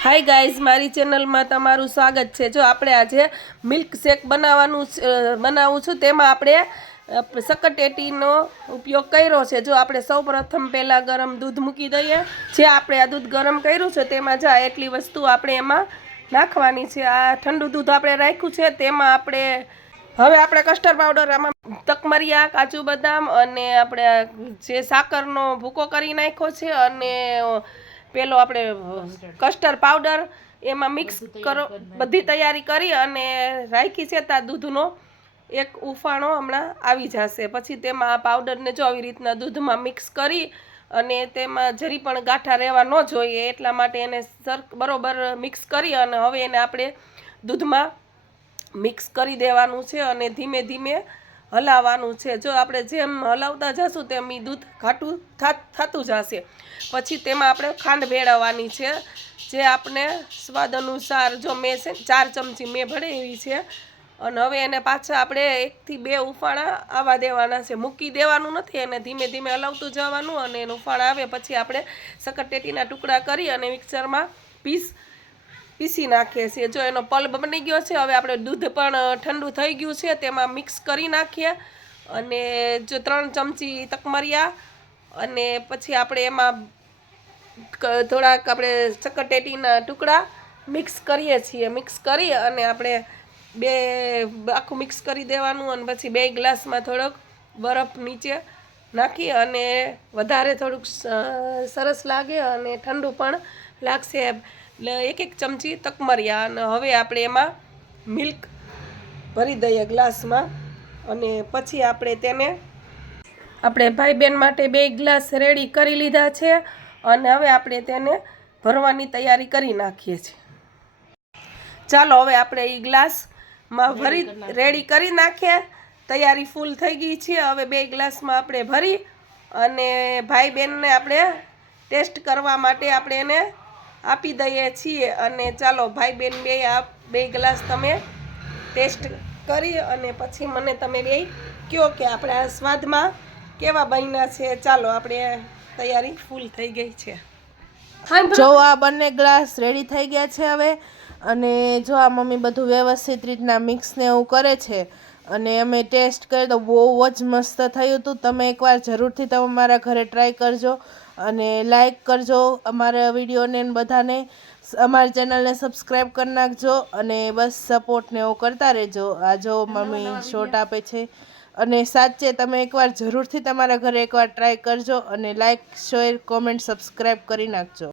Hi guys, મારી ચેનલમાં તમારું સ્વાગત છે। જો આપણે આજે મિલ્ક શેક બનાવું છું, તેમાં આપણે સક્કરટેટીનો ઉપયોગ કર્યો છે। જો આપણે સૌપ્રથમ પહેલાં ગરમ દૂધ મૂકી દઈએ। જે આપણે આ દૂધ ગરમ કર્યું છે તેમાં જા એટલી વસ્તુ આપણે એમાં નાખવાની છે। આ ઠંડુ દૂધ આપણે રાખ્યું છે, તેમાં હવે આપણે કસ્ટર્ડ પાવડર, આમાં તકમરિયા, કાજુ બદામ અને આપણે જે સાકરનો ભૂકો કરી નાખ્યો છે અને પેલો આપણે કસ્ટર્ડ પાવડર એમાં મિક્સ કરો, બધી તૈયારી કરી અને રાખી છે। ત્યાં દૂધનો એક ઉફાણો હમણાં આવી જશે, પછી તેમાં આ પાવડરને જો આવી રીતના દૂધમાં મિક્સ કરી અને તેમાં જરી પણ ગાંઠા રહેવા ન જોઈએ, એટલા માટે એને બરોબર મિક્સ કરી અને હવે એને આપણે દૂધમાં મિક્સ કરી દેવાનું છે અને ધીમે ધીમે હલાવવાનું છે। જો આપણે જેમ હલાવતા જશું તેમ દૂધ ઘાટું થતું જશે। પછી તેમાં આપણે ખાંડ ભેળવવાની છે, જે આપણે સ્વાદ અનુસાર, જો મેં 4 ચમચી મેં ભળેવી છે અને હવે એને પાછા આપણે 1 થી 2 ઉફાણા આવવા દેવાના છે, મૂકી દેવાનું નથી, એને ધીમે ધીમે હલાવતું જવાનું અને એનું ઉફાણ આવે પછી આપણે સક્કરટેટીના ટુકડા કરી અને મિક્સરમાં પીસી નાખીએ છીએ। જો એનો પલ્પ બની ગયો છે, હવે આપણે દૂધ પણ ઠંડુ થઈ ગયું છે, તેમાં મિક્સ કરી નાખીએ અને જો 3 ચમચી તકમરિયા અને પછી આપણે એમાં થોડાક આપણે સક્કરટેટીના ટુકડા મિક્સ કરીએ છીએ। મિક્સ કરી અને આપણે આખું મિક્સ કરી દેવાનું અને પછી 2 ગ્લાસમાં થોડોક બરફ નીચે નાખી અને વધારે થોડુંક સરસ લાગે અને ઠંડુ પણ લાગશે, એટલે 1 ચમચી તકમરિયા અને હવે આપણે એમાં મિલ્ક ભરી દઈએ ગ્લાસમાં અને પછી આપણે તેને ભાઈ બહેન માટે 2 ગ્લાસ રેડી કરી લીધા છે અને હવે આપણે તેને ભરવાની તૈયારી કરી નાખીએ છીએ। ચાલો હવે આપણે એ ગ્લાસમાં રેડી કરી નાખીએ। તૈયારી ફૂલ થઈ ગઈ છે। હવે 2 ગ્લાસમાં આપણે ભરી અને ભાઈ બહેનને આપણે ટેસ્ટ કરવા માટે આપણે એને આપી દઈએ છીએ અને ચાલો ભાઈ બહેન બે ગ્લાસ તમે ટેસ્ટ કરી અને પછી મને તમે બે કહો કે આપણે આ સ્વાદમાં કેવા બન્યા છે। ચાલો, આપણે તૈયારી ફૂલ થઈ ગઈ છે। જો આ બંને ગ્લાસ રેડી થઈ ગયા છે હવે, અને જો આ મમ્મી બધું વ્યવસ્થિત રીતના મિક્સ ને એવું કરે છે અને અમે ટેસ્ટ કરીએ તો બહુ જ મસ્ત થયું હતું। તમે એકવાર જરૂરથી મારા ઘરે ટ્રાય કરજો અને લાઈક કરજો અમારા વિડીયોને, બધાને અમારી ચેનલને સબસ્ક્રાઈબ કરી નાખજો અને બસ સપોર્ટ ને એવું કરતા રહેજો। આ જો મમ્મી શોટ આપે છે અને સાચે તમે એકવાર જરૂરથી તમારા ઘરે એકવાર ટ્રાય કરજો અને લાઈક, શેર, કોમેન્ટ, સબસ્ક્રાઈબ કરી નાખજો।